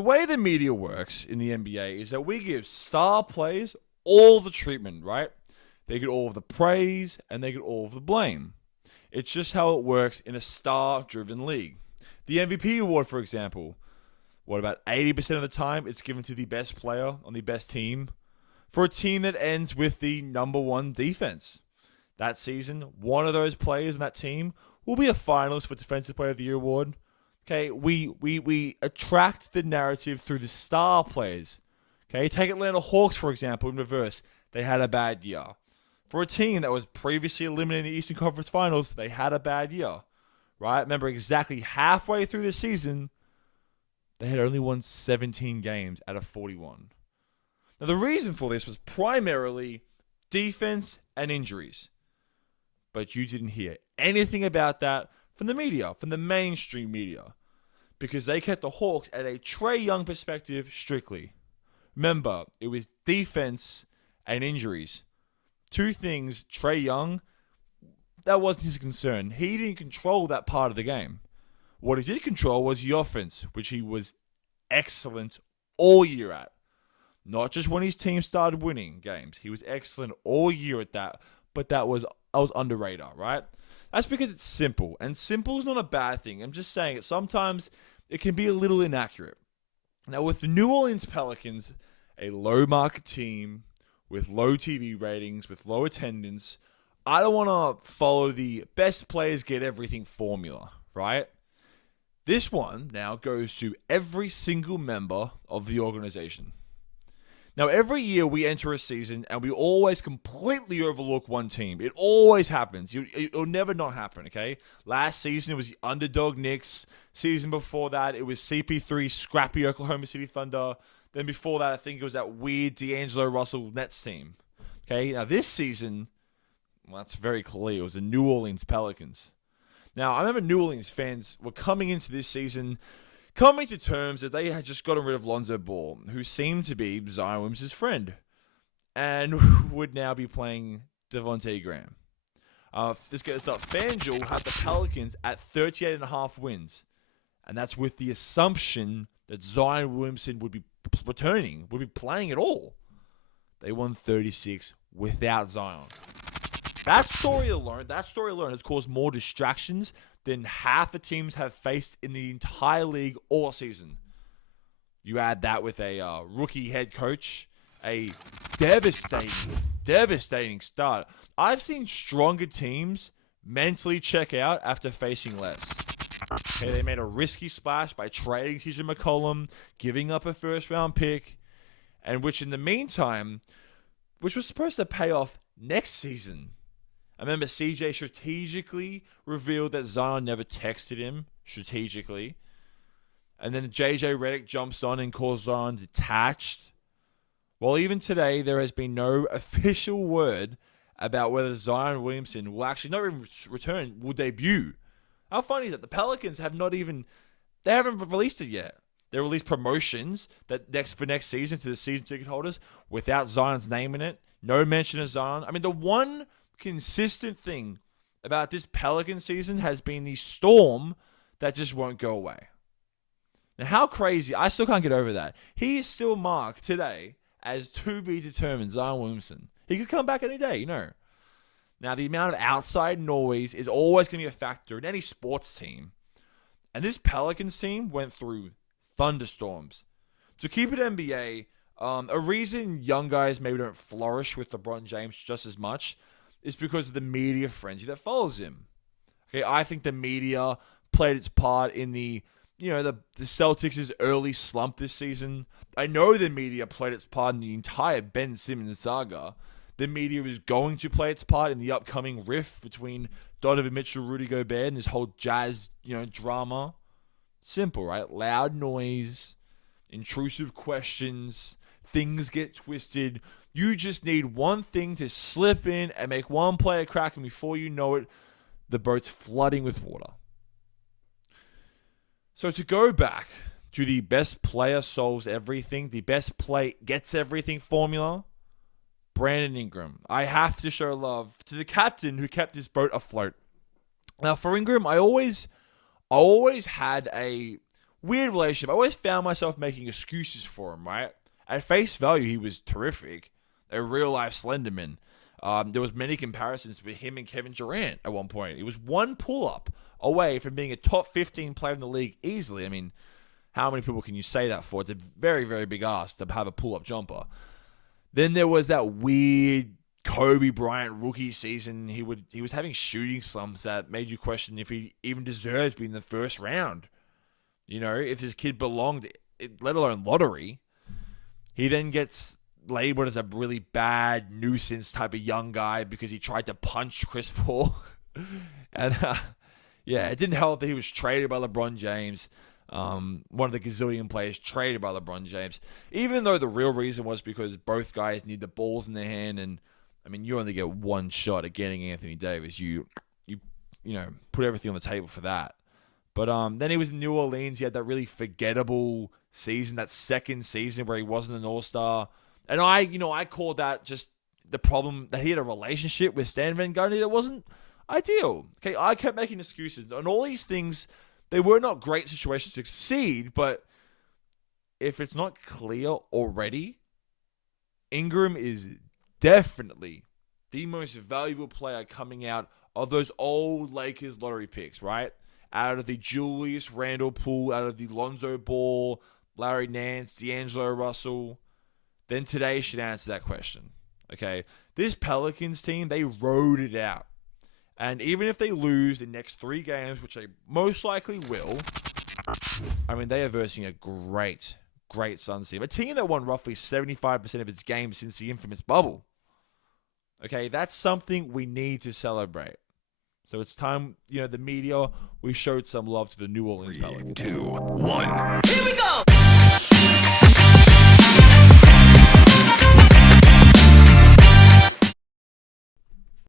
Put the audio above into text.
The way the media works in the NBA is that we give star players all the treatment, right? They get all of the praise and they get all of the blame. It's just how it works in a star-driven league. The MVP award, for example, what about 80% of the time it's given to the best player on the best team for a team that ends with the number one defense. That season, one of those players in that team will be a finalist for Defensive Player of the Year award. Okay, we attract the narrative through the star players. Okay, take Atlanta Hawks, for example, in reverse. They had a bad year. For a team that was previously eliminated in the Eastern Conference Finals, they had a bad year. Right? Remember, exactly halfway through the season, they had only won 17 games out of 41. Now, the reason for this was primarily defense and injuries. But you didn't hear anything about that from the media, from the mainstream media, because they kept the Hawks at a Trey Young perspective strictly. Remember, it was defense and injuries. Two things, Trey Young, that wasn't his concern. He didn't control that part of the game. What he did control was the offense, which he was excellent all year at. Not just when his team started winning games. He was excellent all year at that, but that was under radar, right? That's because it's simple, and simple is not a bad thing. I'm just saying it. Sometimes it can be a little inaccurate. Now, with the New Orleans Pelicans, a low market team with low TV ratings, with low attendance, I don't want to follow the best players get everything formula, right? This one now goes to every single member of the organization. Now, every year we enter a season and we always completely overlook one team. It always happens. It'll never not happen, okay? Last season, it was the underdog Knicks. Season before that, it was CP3, scrappy Oklahoma City Thunder. Then before that, I think it was that weird D'Angelo Russell Nets team. Okay, now this season, well, that's very clear. It was the New Orleans Pelicans. Now, I remember New Orleans fans were coming into this season coming to terms that they had just gotten rid of Lonzo Ball, who seemed to be Zion Williams' friend, and would now be playing Devontae Graham. Let's get this up. FanDuel had the Pelicans at 38.5 wins, and that's with the assumption that Zion Williamson would be returning, would be playing at all. They won 36 without Zion. That story alone has caused more distractions than half the teams have faced in the entire league all season. You add that with a rookie head coach, a devastating start. I've seen stronger teams mentally check out after facing less. Okay, they made a risky splash by trading TJ McCollum, giving up a first-round pick, and which in the meantime, which was supposed to pay off next season. I remember CJ strategically revealed that Zion never texted him strategically. And then JJ Redick jumps on and calls Zion detached. Well, even today, there has been no official word about whether Zion Williamson will actually not even return, will debut. How funny is that? The Pelicans have they haven't released it yet. They released promotions for next season to the season ticket holders without Zion's name in it. No mention of Zion. I mean, the one consistent thing about this Pelican season has been the storm that just won't go away. Now, how crazy, I still can't get over that. He is still marked today as to be determined, Zion Williamson. He could come back any day, you know. Now, the amount of outside noise is always going to be a factor in any sports team. And this Pelicans team went through thunderstorms. To keep it NBA, a reason young guys maybe don't flourish with LeBron James just as much is because of the media frenzy that follows him. Okay, I think the media played its part in the Celtics' early slump this season. I know the media played its part in the entire Ben Simmons saga. The media is going to play its part in the upcoming rift between Donovan Mitchell, Rudy Gobert, and this whole Jazz, drama. Simple, right? Loud noise, intrusive questions, things get twisted. You just need one thing to slip in and make one player crack, and before you know it, the boat's flooding with water. So to go back to the best player solves everything, the best play gets everything formula, Brandon Ingram. I have to show love to the captain who kept this boat afloat. Now, for Ingram, I always had a weird relationship. I always found myself making excuses for him, right? At face value, he was terrific. A real-life Slenderman. There was many comparisons with him and Kevin Durant at one point. He was one pull-up away from being a top 15 player in the league easily. I mean, how many people can you say that for? It's a very, very big ask to have a pull-up jumper. Then there was that weird Kobe Bryant rookie season. He was having shooting slumps that made you question if he even deserves being in the first round. You know, if his kid belonged, let alone lottery. He then gets labeled as a really bad nuisance type of young guy because he tried to punch Chris Paul. And yeah, it didn't help that he was traded by LeBron James. One of the gazillion players traded by LeBron James. Even though the real reason was because both guys need the balls in their hand, and I mean, you only get one shot at getting Anthony Davis. You know, put everything on the table for that. But then he was in New Orleans. He had that really forgettable season, that second season where he wasn't an All-Star. And I called that just the problem that he had a relationship with Stan Van Gundy that wasn't ideal. Okay, I kept making excuses. And all these things, they were not great situations to succeed, but if it's not clear already, Ingram is definitely the most valuable player coming out of those old Lakers lottery picks, right? Out of the Julius Randle pool, out of the Lonzo Ball, Larry Nance, D'Angelo Russell. Then today should answer that question. Okay, this Pelicans team, they rode it out. And even if they lose the next 3 games, which they most likely will, I mean, they are versing a great Suns team. A team that won roughly 75% of its games since the infamous bubble. Okay, that's something we need to celebrate. So it's time, the media, we showed some love to the New Orleans Pelicans. 3, 2, 1. Here we go!